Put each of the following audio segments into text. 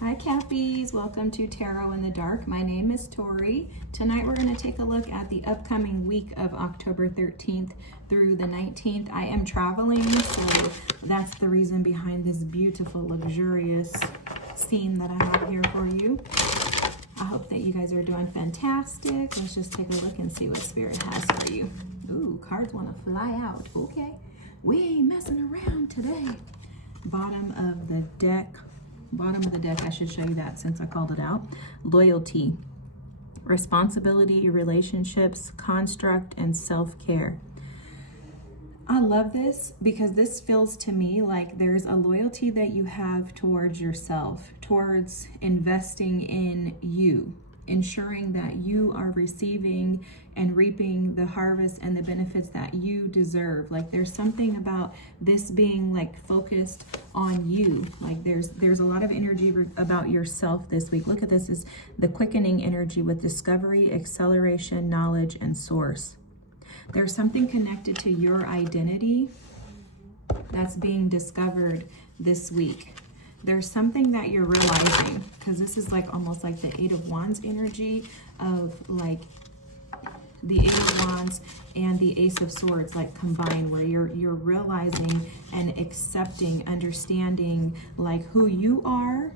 Hi Cappies, welcome to Tarot in the Dark. My name is Tori. Tonight we're going to take a look at the upcoming week of October 13th through the 19th. I am traveling, so that's the reason behind this beautiful, luxurious scene that I have here for you. I hope that you guys are doing fantastic. Let's just take a look and see what Spirit has for you. Ooh, cards want to fly out. Okay, we ain't messing around today. Bottom of the deck, I should show you that since I called it out. Loyalty, responsibility, relationships, construct, and self-care. I love this because this feels to me like there's a loyalty that you have towards yourself, towards investing in you, ensuring that you are receiving and reaping the harvest and the benefits that you deserve. Like there's something about this being like focused on you. Like there's a lot of energy about yourself this week. Look at this, is the quickening energy with discovery, acceleration, knowledge, and source. There's something connected to your identity that's being discovered this week. There's something that you're realizing, because this is like almost like the Eight of Wands energy of like the Eight of Wands and the Ace of Swords like combined, where you're realizing and accepting, understanding like who you are,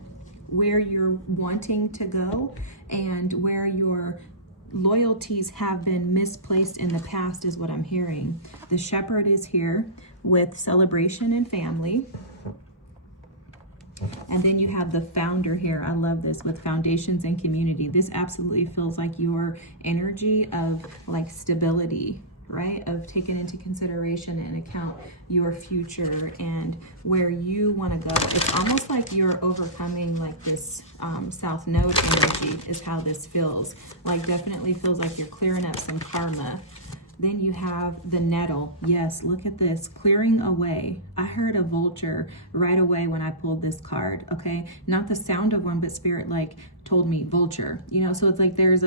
where you're wanting to go, and where your loyalties have been misplaced in the past is what I'm hearing. The Shepherd is here with celebration and family. And then you have the Founder here. I love this, with foundations and community. This absolutely feels like your energy of like stability, right? Of taking into consideration and account your future and where you want to go. It's almost like you're overcoming like this South Node energy is how this feels. Like definitely feels like you're clearing up some karma. Then you have the Nettle. Yes, look at this, clearing away. I heard a vulture right away when I pulled this card, okay? Not the sound of one, but Spirit like told me vulture, you know? So it's like there's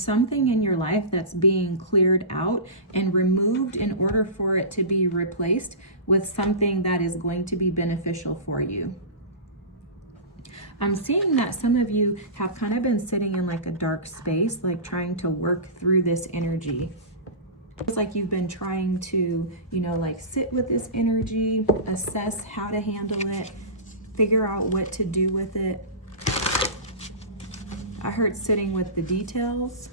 something in your life that's being cleared out and removed in order for it to be replaced with something that is going to be beneficial for you. I'm seeing that some of you have kind of been sitting in like a dark space, like trying to work through this energy. It's like you've been trying to, you know, like sit with this energy, assess how to handle it, figure out what to do with it. I heard sitting with the details.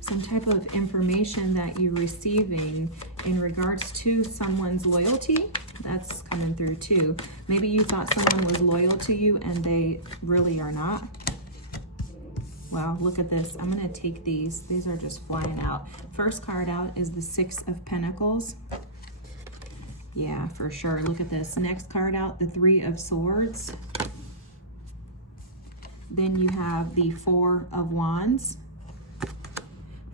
Some type of information that you're receiving in regards to someone's loyalty. That's coming through too. Maybe you thought someone was loyal to you and they really are not. Wow, look at this. I'm going to take these. These are just flying out. First card out is the Six of Pentacles. Yeah, for sure. Look at this. Next card out, the Three of Swords. Then you have the Four of Wands.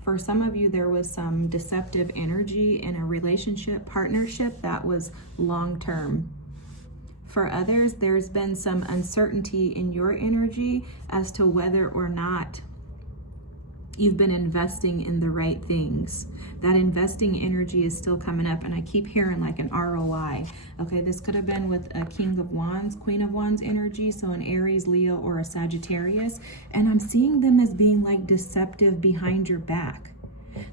For some of you, there was some deceptive energy in a relationship, partnership that was long-term. For others, there's been some uncertainty in your energy as to whether or not you've been investing in the right things. That investing energy is still coming up, and I keep hearing like an ROI. Okay, this could have been with a King of Wands, Queen of Wands energy, so an Aries, Leo, or a Sagittarius, and I'm seeing them as being like deceptive behind your back.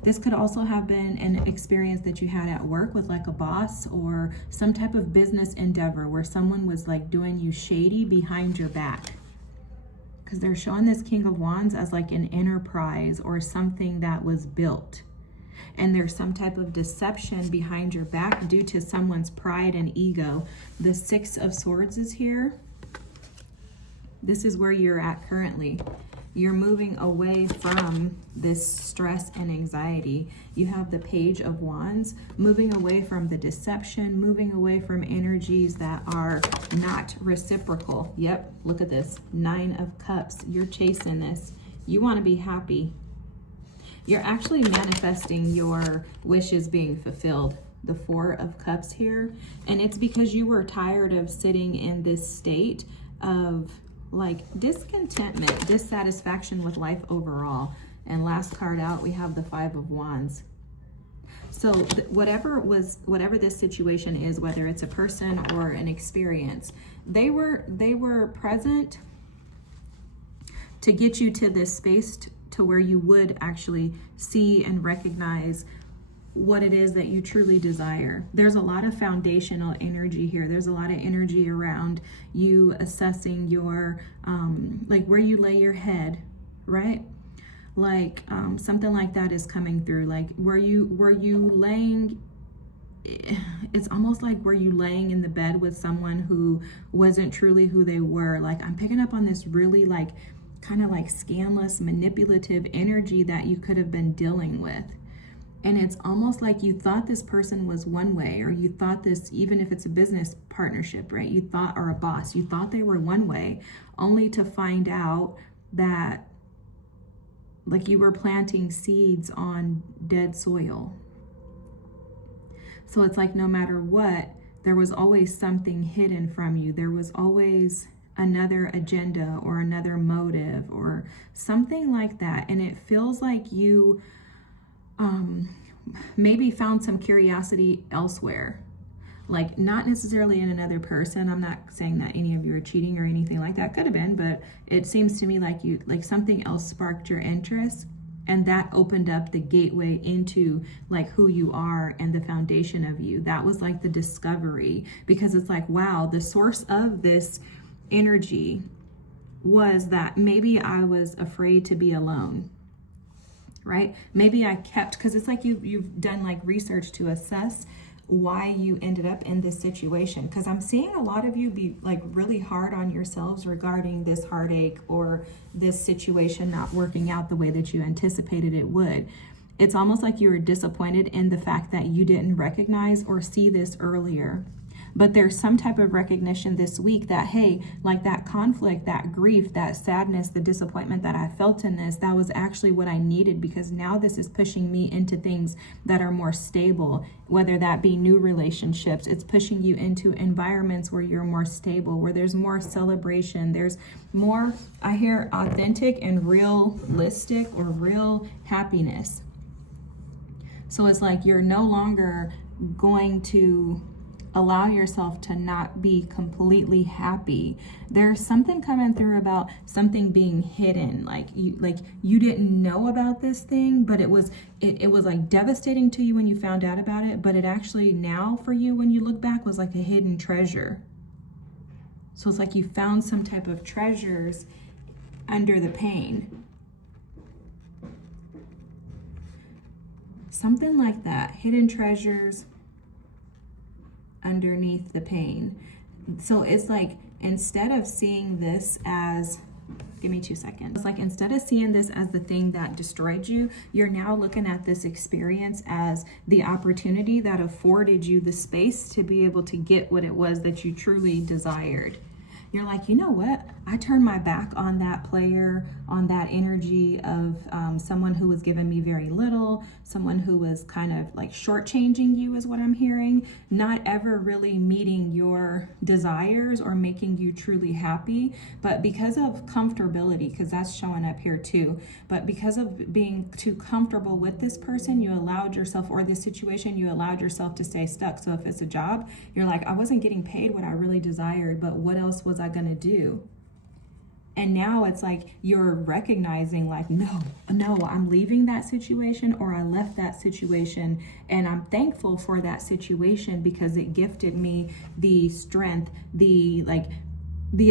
This could also have been an experience that you had at work with like a boss or some type of business endeavor where someone was like doing you shady behind your back. Because they're showing this King of Wands as like an enterprise or something that was built. And there's some type of deception behind your back due to someone's pride and ego. The Six of Swords is here. This is where you're at currently. You're moving away from this stress and anxiety. You have the Page of Wands, moving away from the deception, moving away from energies that are not reciprocal. Yep, look at this. Nine of Cups. You're chasing this. You want to be happy. You're actually manifesting your wishes being fulfilled. The Four of Cups here. And it's because you were tired of sitting in this state of like discontentment, dissatisfaction with life overall. And last card out, we have the Five of Wands. So whatever this situation is, whether it's a person or an experience, they were present to get you to this space to where you would actually see and recognize what it is that you truly desire. There's a lot of foundational energy here. There's a lot of energy around you assessing your, like where you lay your head, right? Like something like that is coming through. Like were you laying, it's almost like were you laying in the bed with someone who wasn't truly who they were. Like I'm picking up on this really like kind of like scandalous, manipulative energy that you could have been dealing with. And it's almost like you thought this person was one way, or you thought this, even if it's a business partnership, right? You thought, or a boss, you thought they were one way, only to find out that like you were planting seeds on dead soil. So it's like no matter what, there was always something hidden from you. There was always another agenda or another motive or something like that. And it feels like you maybe found some curiosity elsewhere, like not necessarily in another person. I'm not saying that any of you are cheating or anything like that. Could have been, but it seems to me like something else sparked your interest, and that opened up the gateway into like who you are and the foundation of you. That was like the discovery, because it's like, wow, the source of this energy was that maybe I was afraid to be alone. Right? Maybe I kept, because it's like you've done like research to assess why you ended up in this situation. Because I'm seeing a lot of you be like really hard on yourselves regarding this heartache or this situation not working out the way that you anticipated it would. It's almost like you were disappointed in the fact that you didn't recognize or see this earlier. But there's some type of recognition this week that, hey, like that conflict, that grief, that sadness, the disappointment that I felt in this, that was actually what I needed, because now this is pushing me into things that are more stable, whether that be new relationships. It's pushing you into environments where you're more stable, where there's more celebration. There's more, I hear, authentic and realistic or real happiness. So it's like you're no longer going to allow yourself to not be completely happy. There's something coming through about something being hidden. Like you didn't know about this thing, but it was like devastating to you when you found out about it. But it actually now for you, when you look back, was like a hidden treasure. So it's like you found some type of treasures under the pain. Something like that, hidden treasures underneath the pain. So it's like, instead of seeing this as, give me 2 seconds. It's like, instead of seeing this as the thing that destroyed you, you're now looking at this experience as the opportunity that afforded you the space to be able to get what it was that you truly desired. You're like, you know what? I turned my back on that player, on that energy of someone who was giving me very little, someone who was kind of like shortchanging you is what I'm hearing, not ever really meeting your desires or making you truly happy. But because of comfortability, because that's showing up here too, but because of being too comfortable with this person, you allowed yourself, or this situation, you allowed yourself to stay stuck. So if it's a job, you're like, I wasn't getting paid what I really desired, but what else was I going to do? And now it's like you're recognizing like, no, I'm leaving that situation, or I left that situation, and I'm thankful for that situation because it gifted me the strength, the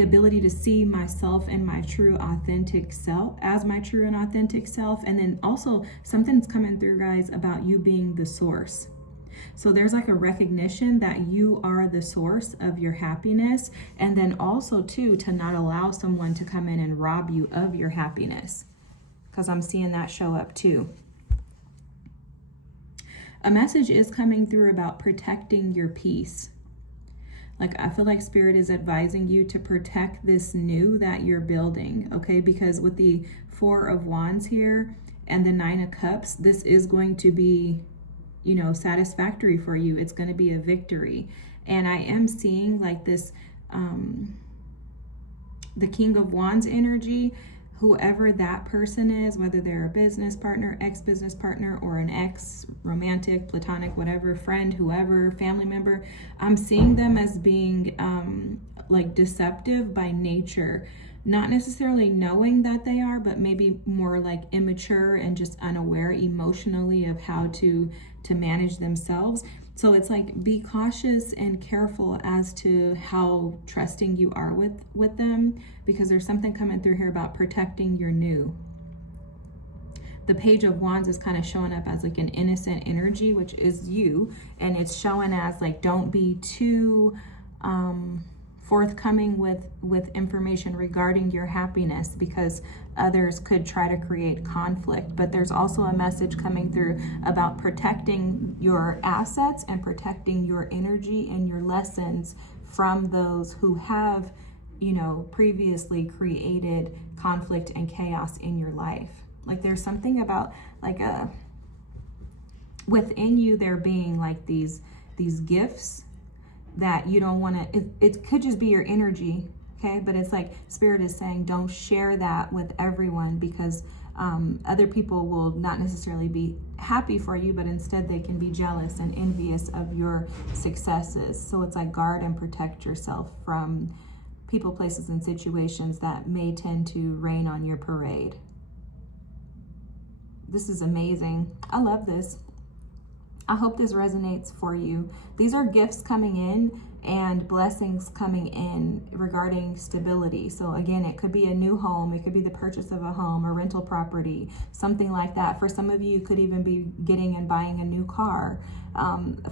ability to see myself and my true authentic self as my true and authentic self. And then also something's coming through, guys, about you being the source. So there's like a recognition that you are the source of your happiness, and then also too, to not allow someone to come in and rob you of your happiness, because I'm seeing that show up too. A message is coming through about protecting your peace. Like, I feel like Spirit is advising you to protect this new that you're building, okay? Because with the 4 of Wands here and the 9 of Cups, this is going to be, you know, satisfactory for you. It's going to be a victory. And I am seeing like this, the King of Wands energy, whoever that person is, whether they're a business partner, ex-business partner, or an ex, romantic, platonic, whatever, friend, whoever, family member, I'm seeing them as being like deceptive by nature. Not necessarily knowing that they are, but maybe more like immature and just unaware emotionally of how to manage themselves. So it's like, be cautious and careful as to how trusting you are with them, because there's something coming through here about protecting your new. The Page of Wands is kind of showing up as like an innocent energy, which is you, and it's showing as like, don't be too forthcoming with information regarding your happiness, because others could try to create conflict. But there's also a message coming through about protecting your assets and protecting your energy and your lessons from those who have, you know, previously created conflict and chaos in your life. Like, there's something about like within you there being like these gifts that you don't want to, it could just be your energy, okay? But it's like Spirit is saying, don't share that with everyone, because other people will not necessarily be happy for you, but instead they can be jealous and envious of your successes. So it's like, guard and protect yourself from people, places, and situations that may tend to rain on your parade. This is amazing. I love this. I hope this resonates for you. These are gifts coming in and blessings coming in regarding stability. So again, it could be a new home, it could be the purchase of a home, a rental property, something like that. For some of you, it could even be getting and buying a new car.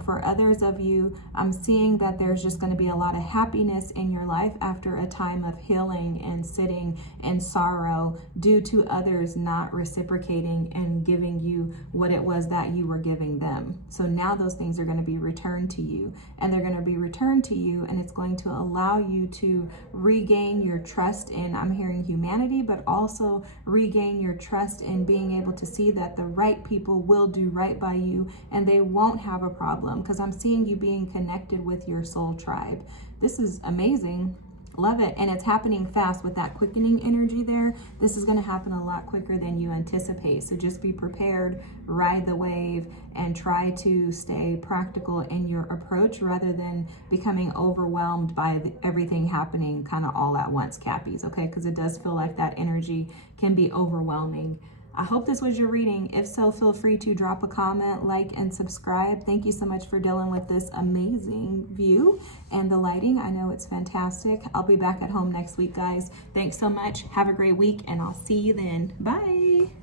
For others of you, I'm seeing that there's just going to be a lot of happiness in your life after a time of healing and sitting in sorrow due to others not reciprocating and giving you what it was that you were giving them. So now those things are going to be returned to you, and they're going to be returned to you, and it's going to allow you to regain your trust in, I'm hearing, humanity, but also regain your trust in being able to see that the right people will do right by you and they won't have a problem, because I'm seeing you being connected with your soul tribe. This is amazing. Love it. And it's happening fast with that quickening energy there. This is going to happen a lot quicker than you anticipate. So just be prepared, ride the wave, and try to stay practical in your approach rather than becoming overwhelmed by everything happening kind of all at once, Cappies, okay? Because it does feel like that energy can be overwhelming. I hope this was your reading. If so, feel free to drop a comment, like, and subscribe. Thank you so much for dealing with this amazing view and the lighting. I know it's fantastic. I'll be back at home next week, guys. Thanks so much. Have a great week, and I'll see you then. Bye.